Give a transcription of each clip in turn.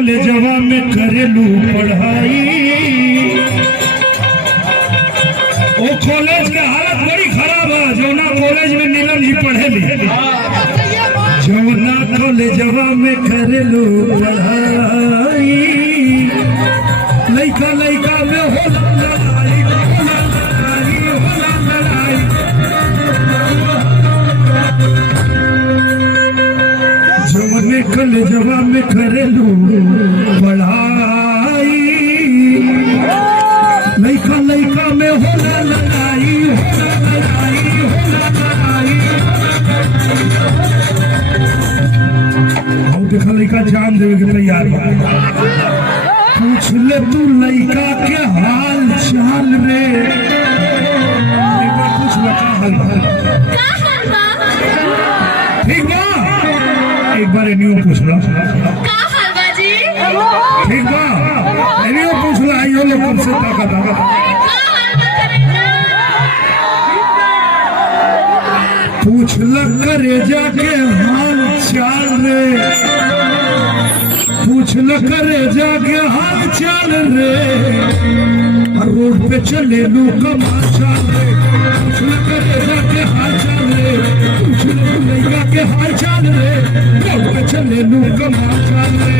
कॉलेजवा में करेलू पढ़ाई। वो कॉलेज के हालत बड़ी खराब है। जौना कॉलेज में नीलम जी पढ़ेली, जौना कॉलेजवा में करेलू पढ़ाई, लइका लइका में होला लड़ाई, होला लड़ाई, होला लड़ाई। जौने कॉलेजवा में करेलू पढ़ाई, लइका लइका में होला लड़ाई, होला लड़ाई, होला लड़ाई। हम देखा लइका जान देवे के तैयार बा। पूछ ले तू लइका के हाल चाल रे। एक बार पूछ ले का हाल बा। ठीक बा, एक बार एनियो पूछ लो का हाल बा जी। ठीक बा, एनियो पूछ लो। आइयो लोग कम से ताकत आवा। पूछ ल करे जाके हाल चाल रे, पूछ ल करे जाके हाल चाल रे। रोड पे चले लू कमाल चाल रे। पूछ ल करे जाके हाल चाल रे, पूछ ल लइका के हाल चाल रे। रोड पे चले लू कमाल चाल रे।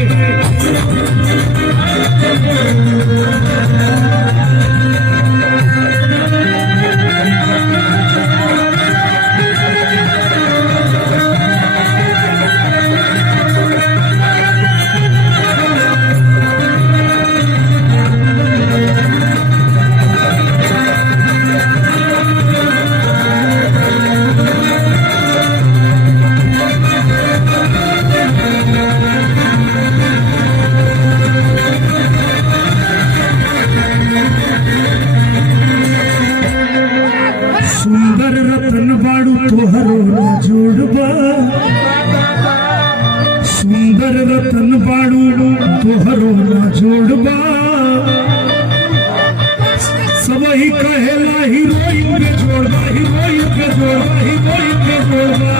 सुंदर रतन बाड़ू तोहरो ना जोड़बा, सुंदर रतन बाड़ू तोहरो ना जोड़बा। सबही कहेला हीरोइन के जोड़बा, हीरोइन के जोड़बा, हीरोइन के जोड़बा।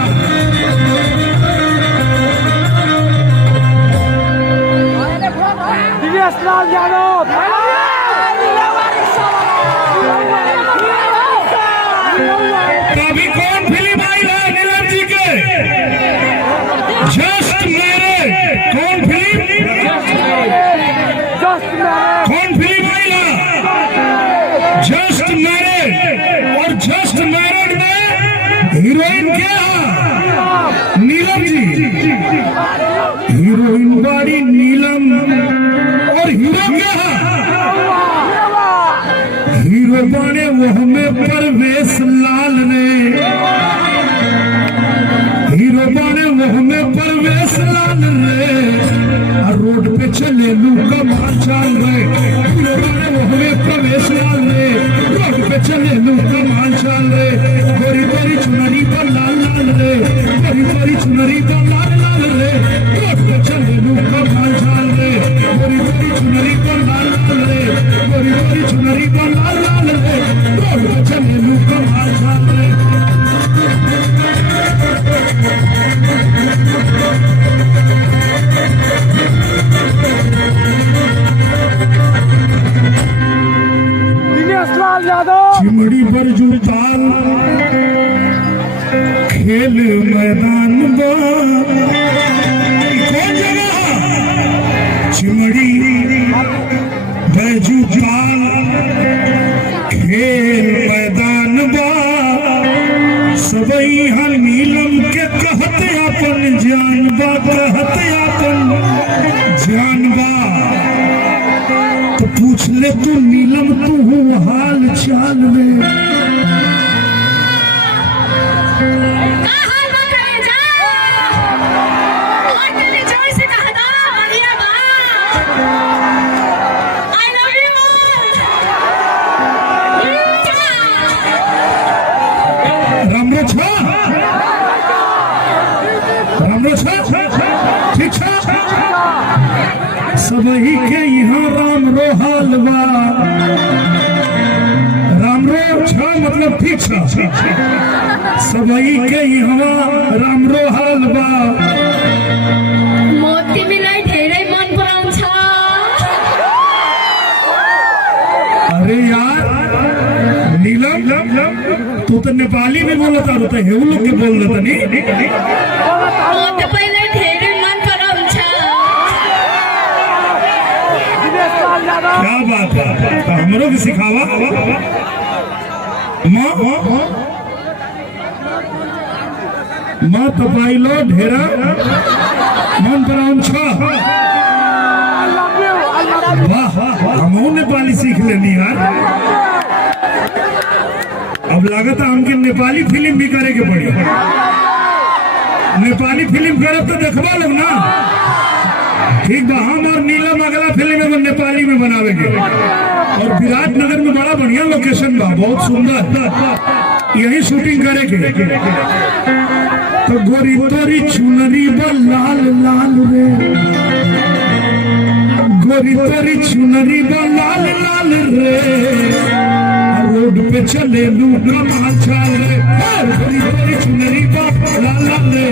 दिनेश लाल यादव कभी कौन फिल्म आई है नीलम जी के? Just married. कौन फिल्म? कौन फिल्म आई है? Just married. और जस्ट मैरिड में हीरोइन क्या है? नीलम जी। हीरोइन बाड़ी नीलम और हीरो क्या है? हीरो बने वो हमें परवेश लाल ने। हीरो बने वो हमें परवेश लाल रे। रोड पे चले लू कमाल चाल रे। हीरो बने वो हमें परवेश लाल रे। रोड पे चले लू कमाल चाल रे। गोरी गोरी चुनरी पर लाल लाल रे। गोरी गोरी चुनरी पर लाल लाल रे। रोड पे चले लू कमाल चाल रे। गोरी गोरी चुनरी पर लाल लाल रे। गोरी गोरी चुनरी पर लाल लाल रे। रोड पे चले लू कमाल चाल रे। दिनेश लाल यादव चिमड़ी पर जुताल खेल मैदान बा। कौन जगह? चिमड़ी बैजुताल खेल मैदान बा। सबई हर नीलम के कहत अपन जान बा, कहत अपन जान बा। तो पूछ ले तू नीलम तू हाल चाल में। रामरो छा, रामरो छा, ठीक छा। सबही के यहाँ राम रो हालवा। राम रो छा मतलब ठीक छा। सबही के यहाँ राम रो हालवा। म तिमीलाई धेरै मन पराउँछ। तू तो नेपाली में बोलता रहता है वो लोग के बोल देता नहीं तो पहले ढेरे मन परम छा दिनेश लाल यादव क्या बात है तो हमरो भी सिखावा माँ तपाइलो ढेरा मन परम छा I love you, I love you. वाह हम नेपाली सीख लेनी यार अब लागत है हमके नेपाली फिल्म भी करे के पड़ी नेपाली फिल्म करब तो देखबा लोग ना ठीक बा हम और नीलम अगला फिल्म एगो नेपाली में बनावेंगे और विराटनगर में बड़ा बढ़िया लोकेशन बा बहुत सुंदर यही शूटिंग करे के तो गोरी तोरी चुनरी बा लाल लाल रे गोरी तोरी चुनरी बा लाल लाल रे रोड पे चले लू कमाल रे गोरी तोरी चुनरी बा लाल लाल रे